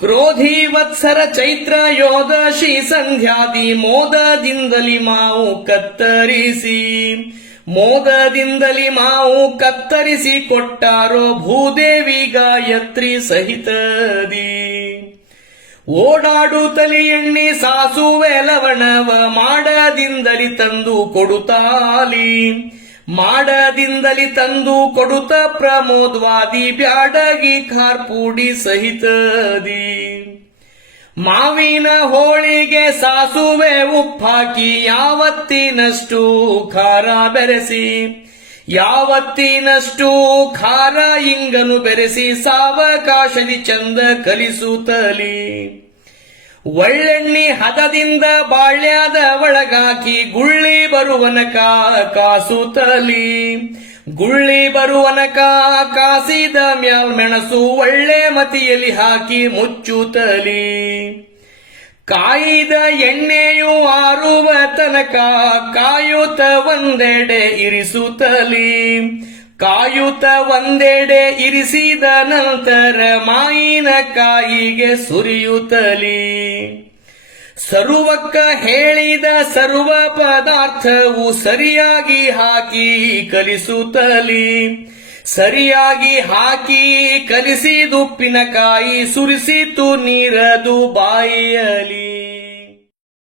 ಕ್ರೋಧಿ ವತ್ಸರ ಚೈತ್ರ ಯೋದಶಿ ಸಂಧ್ಯಾದಿ ಮೋದದಿಂದಲಿ ಮಾವು ಕತ್ತರಿಸಿ ಕೊಟ್ಟಾರೋ ಭೂದೇವಿ ಗಾಯತ್ರಿ ಸಹಿತದಿ. ಓಡಾಡುತ್ತಲಿ ಎಣ್ಣೆ ಸಾಸುವೆ ಲವಣವ ಮಾಡದಿಂದಲಿ ತಂದು ಕೊಡುತ್ತ ಪ್ರಮೋದ್ವಾದಿ ಬ್ಯಾಡಗಿ ಖಾರ್ಪುಡಿ ಸಹಿತದಿ. ಮಾವಿನ ಹೋಳಿಗೆ ಸಾಸುವೆ ಉಪ್ಪಾಕಿ ಯಾವತ್ತಿನಷ್ಟು ಖಾರ ಇಂಗನು ಬೆರೆಸಿ ಸಾವಕಾಶದಿ ಚಂದ ಕಲಿಸುತ್ತಲಿ. ಒಳ್ಳೆಣ್ಣಿ ಹದದಿಂದ ಬಾಳ್ಯದ ಒಳಗಾಕಿ ಗುಳ್ಳಿ ಬರುವನಕ ಕಾಸಿದ ಮ್ಯಾಲ್ ಮೆಣಸು ಒಳ್ಳೆ ಮತಿಯಲ್ಲಿ ಹಾಕಿ ಮುಚ್ಚುತ್ತಲಿ. ಕಾಯಿದ ಎಣ್ಣೆಯು ಆರುವ ತನಕ ಕಾಯುತ್ತ ಒಂದೆಡೆ ಇರಿಸಿದ ನಂತರ ಮಾಯಿನ ಕಾಯಿಗೆ ಸುರಿಯುತ್ತಲಿ. ಸರುವಕ್ಕ ಹೇಳಿದ ಸರ್ವ ಪದಾರ್ಥವು ಸರಿಯಾಗಿ ಹಾಕಿ ಕಲಿಸಿದುಪ್ಪಿನಕಾಯಿ ಸುರಿಸಿತು ನೀರದು ಬಾಯಿಯಲಿ.